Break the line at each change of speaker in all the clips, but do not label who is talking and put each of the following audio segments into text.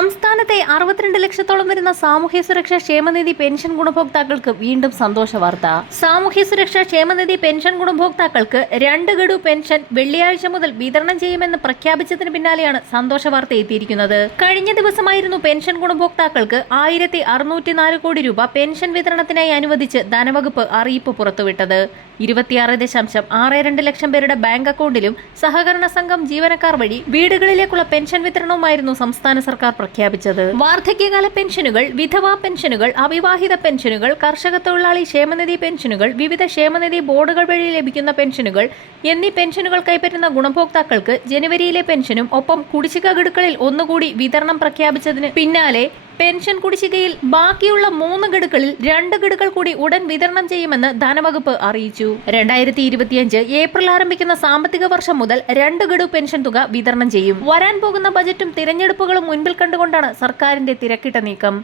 സംസ്ഥാനത്തെ അറുപത്തിരണ്ട് ലക്ഷത്തോളം വരുന്ന സാമൂഹ്യ സുരക്ഷാ ക്ഷേമനിധി പെൻഷൻ ഗുണഭോക്താക്കൾക്ക് വീണ്ടും സന്തോഷ വാർത്ത. സാമൂഹ്യ സുരക്ഷാ ക്ഷേമനിധി പെൻഷൻ ഗുണഭോക്താക്കൾക്ക് രണ്ട് ഗഡു പെൻഷൻ വെള്ളിയാഴ്ച മുതൽ വിതരണം ചെയ്യുമെന്ന് പ്രഖ്യാപിച്ചതിന് പിന്നാലെയാണ് സന്തോഷ വാർത്ത എത്തിയിരിക്കുന്നത്. കഴിഞ്ഞ ദിവസമായിരുന്നു പെൻഷൻ ഗുണഭോക്താക്കൾക്ക് ആയിരത്തി അറുന്നൂറ്റിനാല് കോടി രൂപ പെൻഷൻ വിതരണത്തിനായി അനുവദിച്ച് ധനവകുപ്പ് അറിയിപ്പ് പുറത്തുവിട്ടത്. ഇരുപത്തിയാറ് ദശാംശം ആറ് രണ്ട് ലക്ഷം പേരുടെ ബാങ്ക് അക്കൗണ്ടിലും സഹകരണ സംഘം ജീവനക്കാർ വഴി വീടുകളിലേക്കുള്ള പെൻഷൻ വിതരണവുമായിരുന്നു സംസ്ഥാന സർക്കാർ പ്രഖ്യാപിച്ചത്. വാർദ്ധക്യകാല പെൻഷനുകൾ വിധവാ പെൻഷനുകൾ അവിവാഹിത പെൻഷനുകൾ കർഷക തൊഴിലാളി ക്ഷേമനിധി പെൻഷനുകൾ വിവിധ ക്ഷേമനിധി ബോർഡുകൾ വഴി ലഭിക്കുന്ന പെൻഷനുകൾ എന്നീ പെൻഷനുകൾ കൈപ്പറ്റുന്ന ഗുണഭോക്താക്കൾക്ക് ജനുവരിയിലെ പെൻഷനും ഒപ്പം കുടിശ്ശിക ഗഡുക്കളിൽ ഒന്നുകൂടി വിതരണം പ്രഖ്യാപിച്ചതിന് പിന്നാലെ പെൻഷൻ കുടിശ്ശികയിൽ ബാക്കിയുള്ള മൂന്ന് ഗഡുക്കളിൽ രണ്ട് ഗഡുക്കൾ കൂടി ഉടൻ വിതരണം ചെയ്യുമെന്ന് ധനവകുപ്പ് അറിയിച്ചു. രണ്ടായിരത്തി ഇരുപത്തിയഞ്ച് ഏപ്രിൽ ആരംഭിക്കുന്ന സാമ്പത്തിക വർഷം മുതൽ രണ്ട് ഗഡു പെൻഷൻ തുക വിതരണം ചെയ്യും. വരാൻ പോകുന്ന ബജറ്റും തിരഞ്ഞെടുപ്പുകളും മുൻപിൽ കണ്ടുകൊണ്ടാണ് സർക്കാരിന്റെ തിരക്കിട്ട നീക്കം.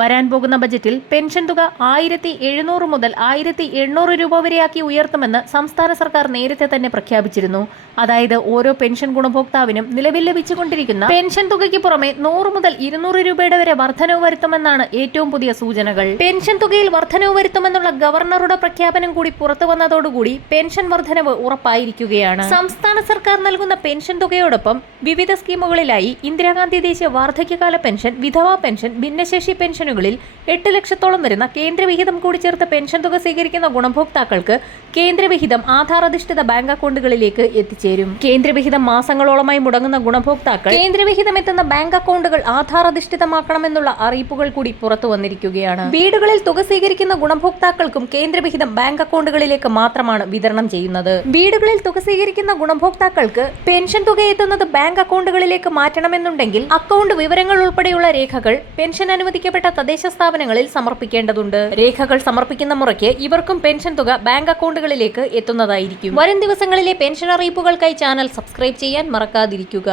വരാൻ പോകുന്ന ബജറ്റിൽ പെൻഷൻ തുക ആയിരത്തി എഴുന്നൂറ് മുതൽ ആയിരത്തി എണ്ണൂറ് രൂപ വരെയാക്കി ഉയർത്തുമെന്ന് സംസ്ഥാന സർക്കാർ നേരത്തെ തന്നെ പ്രഖ്യാപിച്ചിരുന്നു. അതായത് ഓരോ പെൻഷൻ ഗുണഭോക്താവിനും നിലവിൽ ലഭിച്ചുകൊണ്ടിരിക്കുന്ന പെൻഷൻ തുകയ്ക്ക് പുറമെ നൂറ് മുതൽ ഇരുന്നൂറ് രൂപയുടെ വരെ വർധനവ് വരുത്തുമെന്നാണ് ഏറ്റവും പുതിയ സൂചനകൾ. പെൻഷൻ തുകയിൽ വർധനവ് വരുത്തുമെന്നുള്ള ഗവർണറുടെ പ്രഖ്യാപനം കൂടി പുറത്തു വന്നതോടുകൂടി പെൻഷൻ വർധനവ് ഉറപ്പായിരിക്കുകയാണ്. സംസ്ഥാന സർക്കാർ നൽകുന്ന പെൻഷൻ തുകയോടൊപ്പം വിവിധ സ്കീമുകളിലായി ഇന്ദിരാഗാന്ധി ദേശീയ വാർദ്ധക്യകാല പെൻഷൻ വിധവാ പെൻഷൻ ഭിന്നശേഷി പെൻഷനുകളിൽ എട്ട് ലക്ഷത്തോളം വരുന്ന കേന്ദ്രവിഹിതം കൂടി ചേർത്ത് പെൻഷൻ തുക സ്വീകരിക്കുന്ന ഗുണഭോക്താക്കൾക്ക് കേന്ദ്രവിഹിതം ആധാർ അധിഷ്ഠിത ബാങ്ക് അക്കൗണ്ടുകളിലേക്ക് എത്തിച്ചേരും. കേന്ദ്രവിഹിതം മാസങ്ങളോളമായി മുടങ്ങുന്ന ഗുണഭോക്താക്കൾ കേന്ദ്രവിഹിതം എത്തുന്ന ബാങ്ക് അക്കൗണ്ടുകൾ ആധാർ അധിഷ്ഠിതമാക്കണമെന്നുള്ള അറിയിപ്പുകൾ കൂടി പുറത്തു വന്നിരിക്കുകയാണ്. വീടുകളിൽ തുക സ്വീകരിക്കുന്ന ഗുണഭോക്താക്കൾക്കും കേന്ദ്രവിഹിതം ബാങ്ക് അക്കൗണ്ടുകളിലേക്ക് മാത്രമാണ് വിതരണം ചെയ്യുന്നത്. വീടുകളിൽ തുക സ്വീകരിക്കുന്ന ഗുണഭോക്താക്കൾക്ക് പെൻഷൻ തുക എത്തുന്നത് ബാങ്ക് അക്കൗണ്ടുകളിലേക്ക് മാറ്റണമെന്നുണ്ടെങ്കിൽ അക്കൗണ്ട് വിവരങ്ങൾ ഉൾപ്പെടെയുള്ള രേഖകൾ പെൻഷൻ അനുവദിക്കപ്പെട്ട തദ്ദേശ സ്ഥാപനങ്ങളിൽ സമർപ്പിക്കേണ്ടതുണ്ട്. രേഖകൾ സമർപ്പിക്കുന്ന മുറയ്ക്ക് ഇവർക്കും പെൻഷൻ തുക ബാങ്ക് അക്കൗണ്ടുകളിലേക്ക് എത്തുന്നതായിരിക്കും. വരും ദിവസങ്ങളിലെ പെൻഷൻ അറിയിപ്പുകൾക്കായി ചാനൽ സബ്സ്ക്രൈബ് ചെയ്യാൻ മറക്കാതിരിക്കുക.